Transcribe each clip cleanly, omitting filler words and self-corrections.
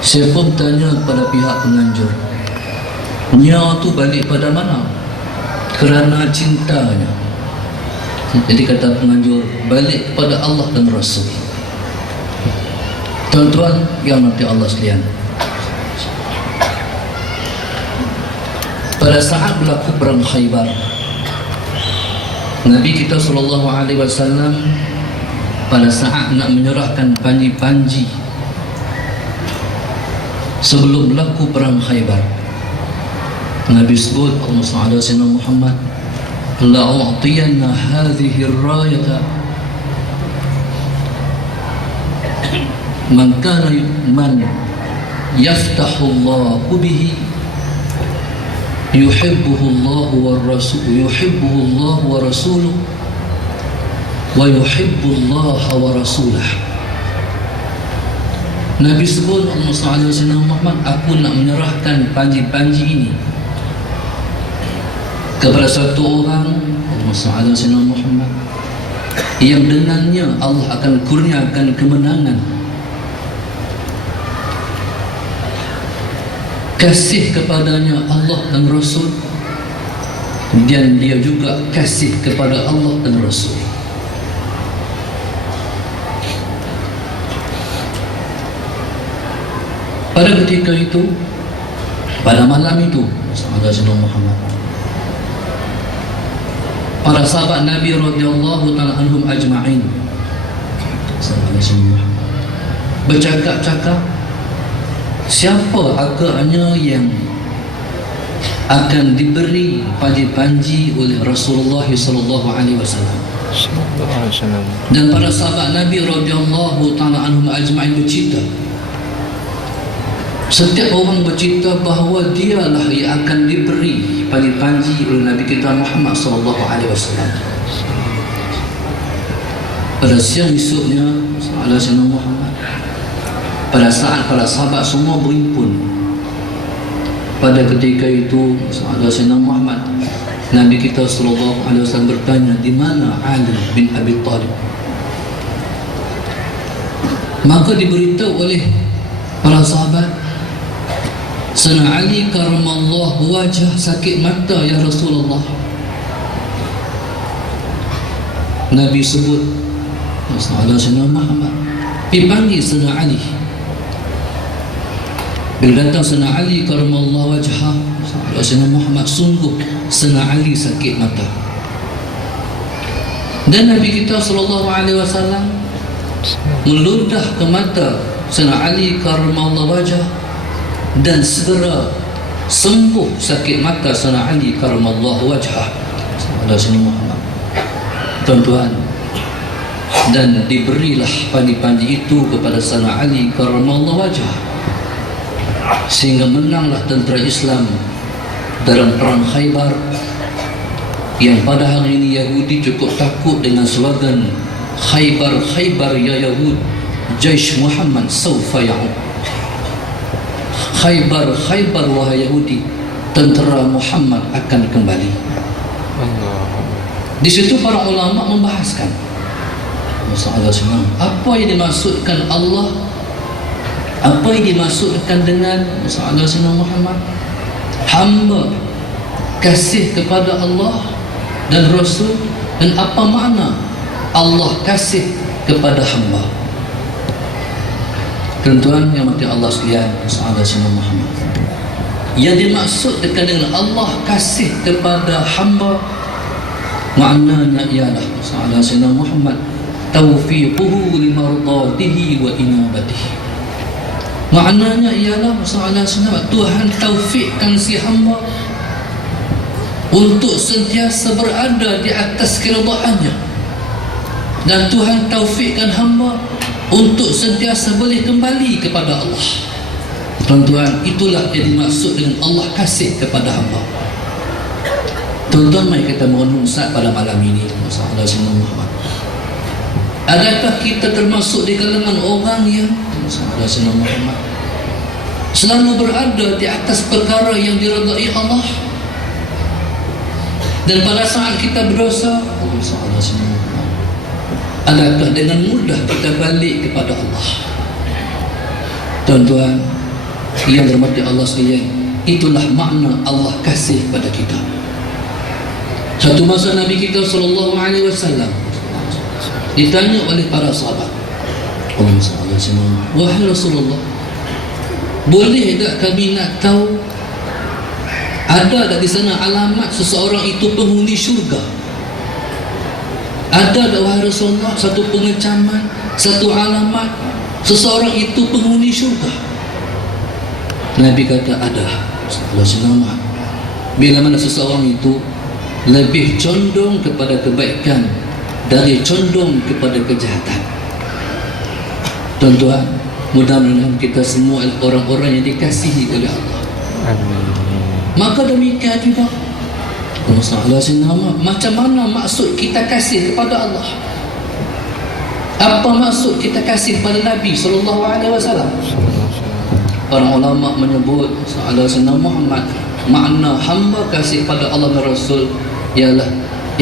Saya pun tanya kepada pihak penganjur, nya tu balik pada mana? Kerana cintanya. Jadi kata penganjur, balik kepada Allah dan Rasul. Tuan-tuan yang nanti Allah sekalian, pada saat berlaku perang Khaybar, Nabi kita SAW pada saat nak menyerahkan panji-panji sebelum berlaku perang Khaybar, Nabi sebut, Allahumma salli ala sayyidina Muhammad, la'u'tiyanna hadhihi ar-rayata man kana man yaftahu Allahu bihi yuhibbuhu Allahu wa rasuluhu wa yuhibbu Allah wa rasulahu. Nabi sebut, Allahumma salli ala sayyidina Muhammad, aku nak menyerahkan panji-panji ini kepada satu orang, Allahumma salli ala sayyidina Muhammad, yang dengannya Allah akan kurniakan kemenangan, kasih kepadanya Allah dan Rasul, dan dia juga kasih kepada Allah dan Rasul. Pada ketika itu, pada malam itu, Sayyidina Muhammad, para sahabat Nabi radhiyallahu ta'ala anhum ajma'in bercakap-cakap, siapa agaknya yang akan diberi panji-panji oleh Rasulullah sallallahu alaihi wasallam. Dan para sahabat Nabi radhiyallahu ta'ala anhum ajma'in bercerita, setiap orang bercerita bahawa dialah yang akan diberi panji-panji oleh Nabi kita Muhammad sallallahu alaihi wasallam. Pada siang esoknya, ala sayyidina Muhammad, pada saat para sahabat semua berhimpun, pada ketika itu ala sayyidina Muhammad, Nabi kita sallallahu alaihi wasallam bertanya, di mana Ali bin Abi Thalib? Maka diberitahu oleh para sahabat, Sayyidina Ali karamallahu wajah sakit mata ya Rasulullah. Nabi sebut, Sayyidina Muhammad, dipanggil Sayyidina Ali. Bila datang Sayyidina Ali karamallahu wajah, Sayyidina Muhammad, sungguh Sayyidina Ali sakit mata. Dan Nabi kita sallallahu alaihi wasallam meludah ke mata Sayyidina Ali karamallahu wajah, dan segera sembuh sakit mata Sayyidina Ali karamallahu wajhah. Sayyidina Muhammad, tuan-tuan, dan diberilah panji-panji itu kepada Sayyidina Ali karamallahu wajhah, sehingga menanglah tentera Islam dalam perang Khaybar, yang pada hari ini Yahudi cukup takut dengan slogan Khaybar Khaybar ya Yahud, Jaish Muhammad sawfa ya'ud. Khaybar, Khaybar wahai Yahudi, tentera Muhammad akan kembali. Di situ para ulama membahaskan apa yang dimaksudkan Allah, apa yang dimaksudkan dengan Sayyidina Muhammad, hamba kasih kepada Allah dan Rasul, dan apa makna Allah kasih kepada hamba. Tuan-tuan yang mati Allah sekalian, Sayyidina Muhammad, yang dimaksud dengan Allah kasih kepada hamba, maknanya ialah Sayyidina Muhammad taufiquhu limardatihi wa inabatihi. Maknanya ialah Sayyidina Tuhan taufikkan si hamba untuk sentiasa berada di atas keredaannya, dan Tuhan taufikkan hamba untuk sentiasa boleh kembali kepada Allah. Tuan-tuan, itulah yang dimaksud dengan Allah kasih kepada hamba. Tuan-tuan, mari kita merenung pada malam ini, Sayyidina Muhammad, adakah kita termasuk di kalangan orang yang Sayyidina Muhammad selalu berada di atas perkara yang diredai Allah, dan pada saat kita berdosa, Sayyidina Muhammad, adakah dengan mudah kita balik kepada Allah? Tuan-tuan, Yang dirahmati Allah sekalian, itulah makna Allah kasih pada kita. Satu masa Nabi kita SAW ditanya oleh para sahabat, wahai Rasulullah, boleh tak kami nak tahu ada tak di sana alamat seseorang itu penghuni syurga? Ada tak wahai Rasulullah satu pengecaman, satu alamat seseorang itu penghuni syurga? Nabi kata ada. Bila mana seseorang itu lebih condong kepada kebaikan dari condong kepada kejahatan. Tuan-tuan, mudah-mudahan kita semua adalah orang-orang yang dikasihi oleh Allah. Amin. Maka demikian juga macam mana maksud kita kasih kepada Allah? Apa maksud kita kasih kepada Nabi SAW? Para ulama menyebut Sayyidina Muhammad, makna hamba kasih pada Allah dan Rasul ialah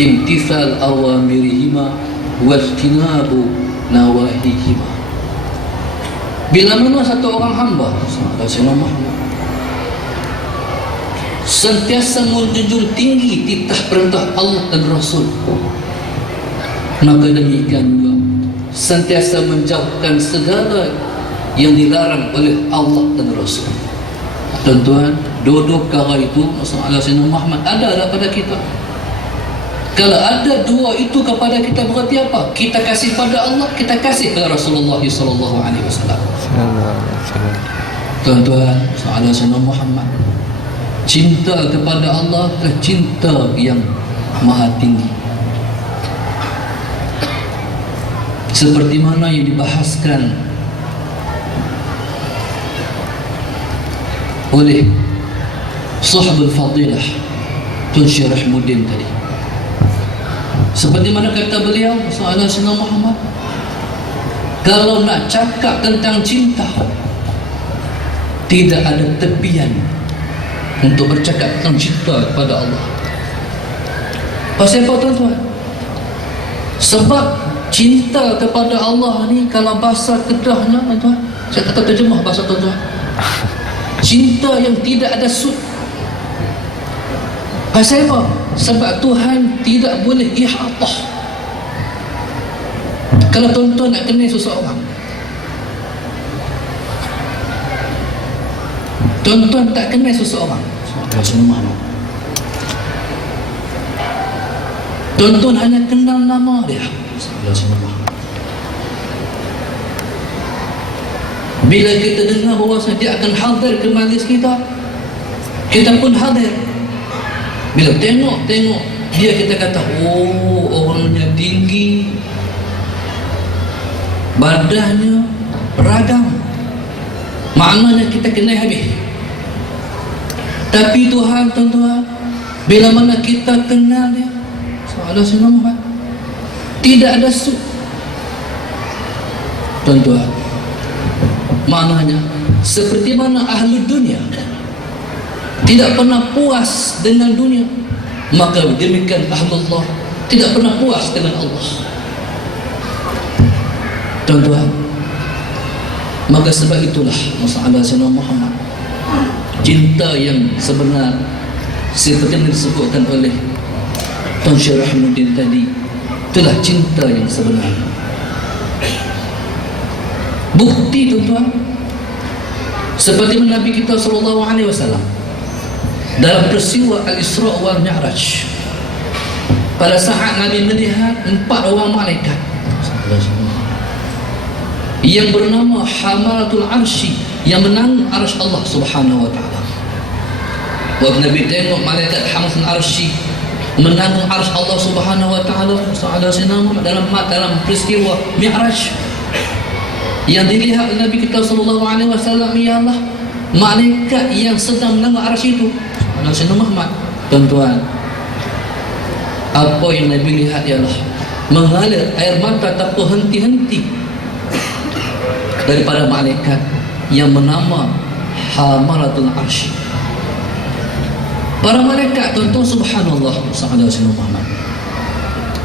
imtithal awamirihima wajtinabu nawahihima. Bila mana satu orang hamba Sayyidina Muhammad sentiasa menjunjung tinggi titah perintah Allah dan Rasul, maka demikian juga sentiasa menjauhkan segala yang dilarang oleh Allah dan Rasul. Tuan-tuan, dua-dua perkara itu masalah Sayyidina Muhammad ada pada kita. Kalau ada dua itu kepada kita, berarti apa? Kita kasih pada Allah, kita kasih kepada Rasulullah SAW. Tuan-tuan, masalah Sayyidina Muhammad, cinta kepada Allah adalah cinta yang maha tinggi. Seperti mana yang dibahaskan oleh Sahabul Fadilah Tun Syekh Rahmuddin tadi. Seperti mana kata beliau, Sayyidina Muhammad, kalau nak cakap tentang cinta, tidak ada tepian untuk bercakap tentang cinta kepada Allah. Pasal apa, tuan-tuan? Sebab cinta kepada Allah ni, kalau bahasa Kedahnya, tuan-tuan, saya tak tahu terjemah bahasa tuan-tuan, cinta yang tidak ada sud. Pasal apa? Sebab Tuhan tidak boleh ihatah. Kalau tuan-tuan nak kenal seseorang, tuan-tuan tak kenal seseorang, tuan-tuan hanya kenal nama dia. Bila kita dengar bahawa dia akan hadir ke majlis kita, kita pun hadir. Bila tengok dia, kita kata, oh, orangnya tinggi, badannya ragam, maknanya kita kenal habis. Tapi Tuhan, tuan-tuan, bila mana kita kenal dia, Sayyidina Muhammad, tidak ada sud. Tuan-tuan, maknanya seperti mana ahli dunia tidak pernah puas dengan dunia, maka demikian ahlullah tidak pernah puas dengan Allah. Tuan-tuan, maka sebab itulah masalah Sayyidina Muhammad, cinta yang sebenar seperti yang disebutkan oleh Tun Syekh Rahmuddin tadi, itulah cinta yang sebenar. Bukti, tuan-tuan, seperti Nabi kita SAW dalam peristiwa Al-Isra' wal Mi'raj, pada saat Nabi melihat 4 orang malaikat yang bernama Hamalatul Arsy, yang menanggung arsy Allah Subhanahu wa ta'ala. Waktu Nabi tengok malaikat Hamalatul Arsy menanggung arsy Allah Subhanahu wa ta'ala, dalam peristiwa Mi'raj, yang dilihat oleh Nabi kita SAW ialah malaikat yang sedang menanggung arsy itu, Sayyidina Muhammad. Tuan-tuan, apa yang Nabi lihat ialah mengalir air mata tanpa henti-henti daripada malaikat yang bernama Hamalatul Arsy. Para malaikat, tuan-tuan, subhanallah, Sayyidina Muhammad,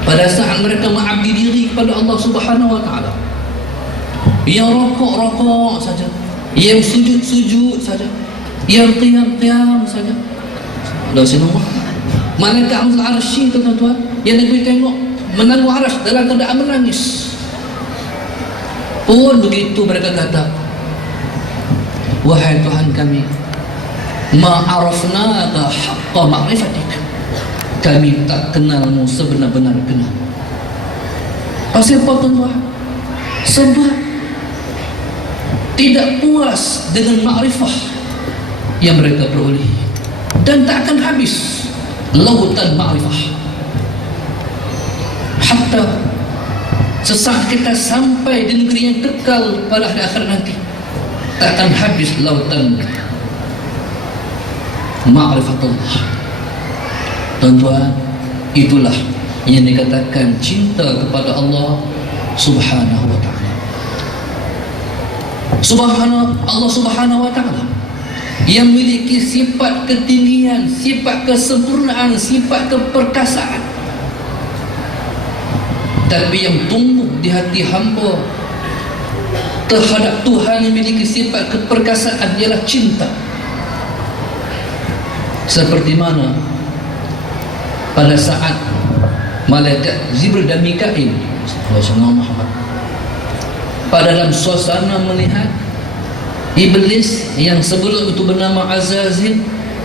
pada saat mereka mengabdi diri kepada Allah Subhanahu wa ta'ala, yang rokok saja, yang sujud-sujud saja, yang qiyam-qiyam saja. Allah Subhanahu. Malaikat Arsy itu tuan-tuan, yang Nabi tengok menanggung arasy dalam keadaan menangis. Pun begitu mereka kata, wahai Tuhan kami, ma'arafnaka haqqa ma'rifatik, kami tak kenalmu sebenar-benar kenal. Pasal apa tuan-tuan? Sebab tidak puas dengan ma'rifah yang mereka peroleh, dan tak akan habis lautan ma'rifah hatta sesaat kita sampai di negeri yang kekal pada hari akhir nanti, tak akan habis lautan ma'rifatullah. Tuan-tuan, itulah yang dikatakan cinta kepada Allah Subhanahu wa ta'ala. Allah Subhanahu wa ta'ala yang memiliki sifat ketinggian, sifat kesempurnaan, sifat keperkasaan, tapi yang tumbuh di hati hamba terhadap Tuhan yang memiliki sifat keperkasaan ialah cinta. Seperti mana pada saat malaikat Jibril dan Mikail pada dalam suasana melihat iblis yang sebelum itu bernama Azazil,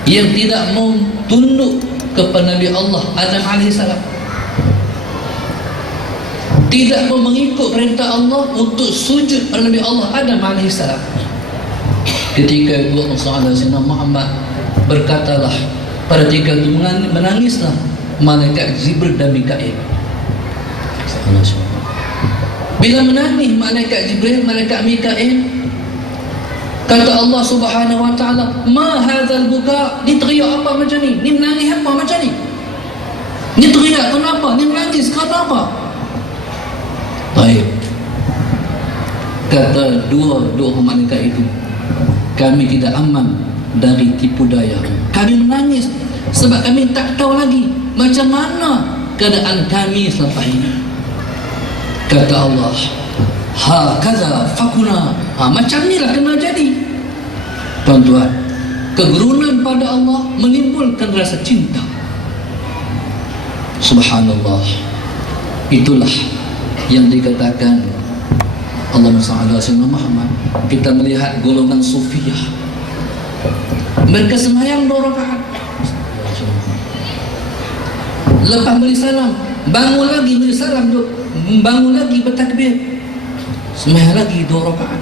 yang tidak mau tunduk kepada Nabi Allah Adam AS, tidak mau mengikut perintah Allah untuk sujud pada Nabi Allah Adam AS. Ketika itu Allah Sayyidina Muhammad berkatalah, pada ketika itu menangislah malaikat Jibril dan Mikail. Bila menangis malaikat Jibril, malaikat Mikail, kata Allah Subhanahu wa ta'ala, ma hadzal buka, ni teriak apa macam ni? Ni menangis apa macam ni? Ni teriak kenapa? Ni menangis kenapa? Baik, kata dua malaikat itu, kami tidak aman dari tipu daya. Kami menangis sebab kami tak tahu lagi macam mana keadaan kami selepas ini. Kata Allah, hakaza fakuna, macam inilah kena jadi. Tuan-tuan, kegerunan pada Allah menimbulkan rasa cinta. Subhanallah. Itulah yang dikatakan Allahumma salli ala sayyidina Muhammad. Kita melihat golongan Sufiyah, mereka sembahyang 2 rakaat, lepas beri salam bangun lagi beri salam, bangun lagi bertakbir, sembahyang lagi 2 rakaat,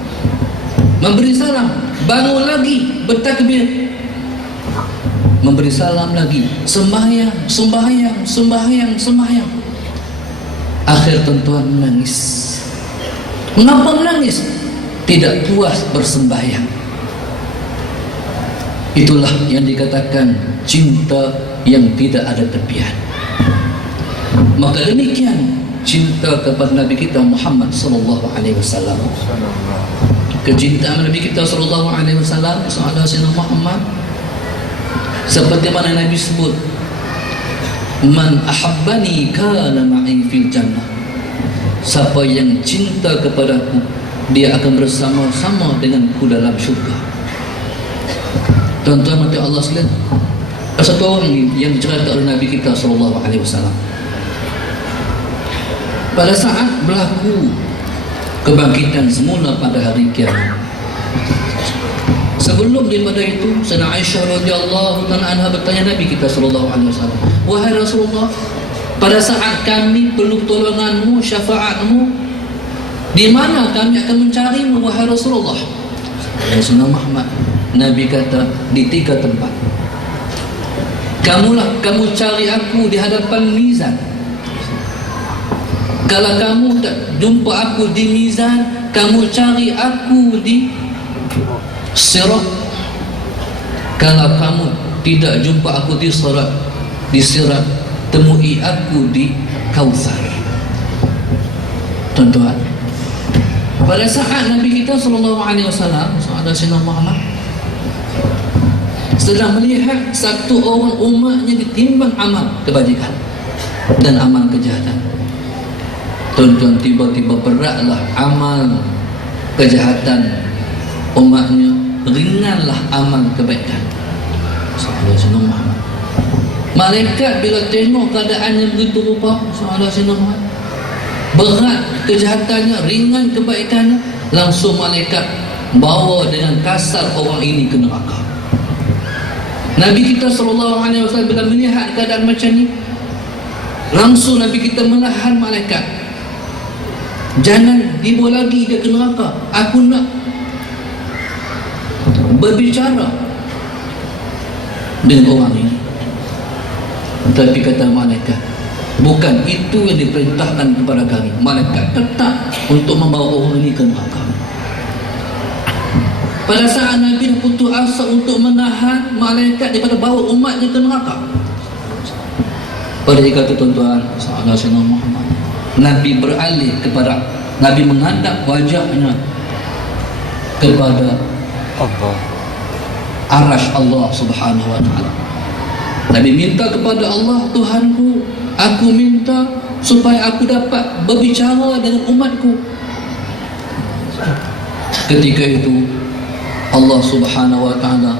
memberi salam, bangun lagi bertakbir, memberi salam lagi, sembahyang. Akhir tuan-tuan menangis. Mengapa menangis? Tidak puas bersembahyang. Itulah yang dikatakan cinta yang tidak ada tepian. Maka demikian cinta kepada Nabi kita Muhammad sallallahu alaihi wasallam. Kecintaan Nabi kita sallallahu alaihi wasallam kepada Sayyidina Muhammad, seperti mana Nabi sebut, man ahabbani kana ma'i fil jannah. Siapa yang cinta kepadaku, dia akan bersama-sama denganku dalam syurga. Tuan-tuan mati Allah sekalian, satu orang yang dicerita oleh Nabi kita sallallahu alaihi wasallam, pada saat berlaku kebangkitan semula pada hari kiamat, sebelum daripada itu, Sayyidina Aisyah radhiyallahu anha bertanya Nabi kita sallallahu alaihi wasallam, wahai Rasulullah, pada saat kami perlu pertolonganmu, syafaatmu, di mana kami akan mencarimu wahai Rasulullah? Rasulullah Muhammad, Nabi kata, di 3 tempat. Kamu cari aku di hadapan mizan. Kalau kamu tak jumpa aku di mizan, kamu cari aku di sirat. Kalau kamu tidak jumpa aku di sirat, temui aku di Kautsar. Tuan-tuan, pada saat Nabi kita sallallahu alaihi wasallam, Sayyidina Muhammad sedang melihat satu orang umatnya ditimbang amal kebajikan dan amal kejahatan. Tuan-tuan, tiba-tiba beratlah amal kejahatan umatnya, ringanlah amal kebaikan. Sallallahu Muhammad. Malaikat bila tengok keadaannya begitu rupa, sallallahu Muhammad, berat kejahatannya, ringan kebaikannya, langsung malaikat bawa dengan kasar orang ini ke neraka. Nabi kita SAW bila melihat keadaan macam ni, langsung Nabi kita menahan malaikat, jangan dibawa lagi dia ke neraka, aku nak berbicara dengan orang ini. Tapi kata malaikat, bukan itu yang diperintahkan kepada kami. Malaikat tetap untuk membawa orang ini ke neraka. Pada saat Nabi putus asa untuk menahan malaikat daripada bawa umatnya ke neraka, pada ketika itu tuan-tuan, sallallahu Muhammad, Nabi beralih kepada, Nabi menghadap wajahnya kepada Allah, arasy Allah Subhanahu wa taala. Nabi minta kepada Allah, Tuhanku, aku minta supaya aku dapat berbicara dengan umatku. Ketika itu Allah Subhanahu wa taala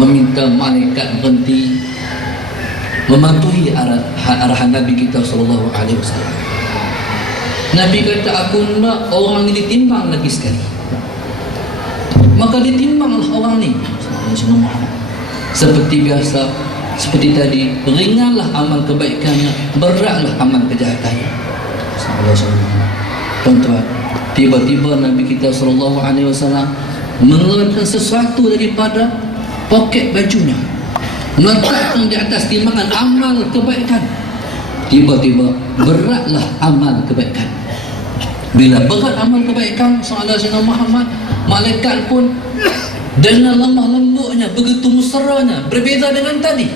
meminta malaikat berhenti mematuhi arahan Nabi kita sallallahu alaihi wasallam. Nabi kata, aku nak orang ini ditimbang lagi sekali. Maka ditimbanglah orang ini. Seperti biasa, seperti tadi, ringanlah amal kebaikannya, beratlah amal kejahatannya. Tuan-tuan, tiba-tiba Nabi kita sallallahu alaihi wasallam mengeluarkan sesuatu daripada poket bajunya, meletakkan di atas timbangan amal kebaikan. Tiba-tiba beratlah amal kebaikan. Bila berat amal kebaikan, sallallahu Muhammad, malaikat pun dengan lemah lembutnya, begitu mesranya, berbeza dengan tadi,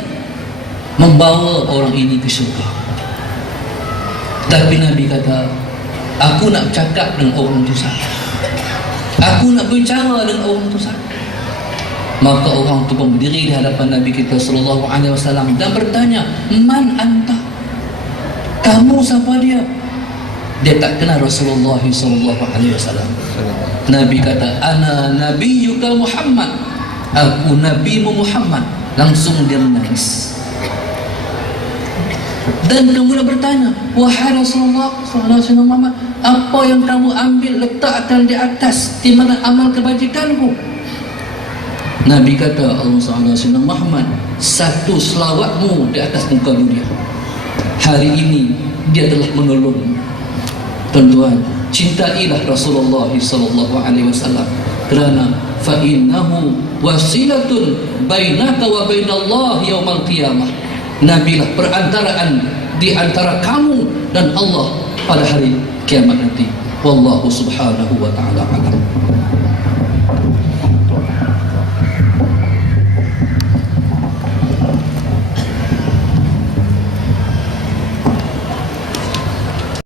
membawa orang ini ke syurga. Tapi Nabi kata, aku nak cakap dengan orang itu saja, aku nak bicara dengan orang itu saja. Maka orang itu pun berdiri di hadapan Nabi kita sallallahu alaihi wasallam dan bertanya, man anta? Kamu siapa dia? Dia tak kenal Rasulullah sallallahu alaihi wasallam. Nabi kata, ana nabiyyuka Muhammad, aku nabimu Muhammad. Langsung dia menangis. Dan kemudian bertanya, wahai Rasulullah sallallahu alaihi wasallam, apa yang kamu ambil letakkan di atas timbangan amal kebajikanku? Nabi kata, Allah sallallahu alaihi wasallam, Muhammad, satu selawatmu di atas muka dunia. Hari ini dia telah menolong. Tuan-tuan, cintailah Rasulullah sallallahu alaihi wasallam, kerana fa innahu wasilatun bainaka wa bainallah yaumil qiyamah. Nabilah perantaraan di antara kamu dan Allah pada hari kiamat nanti. Wallahu subhanahu wa ta'ala alam.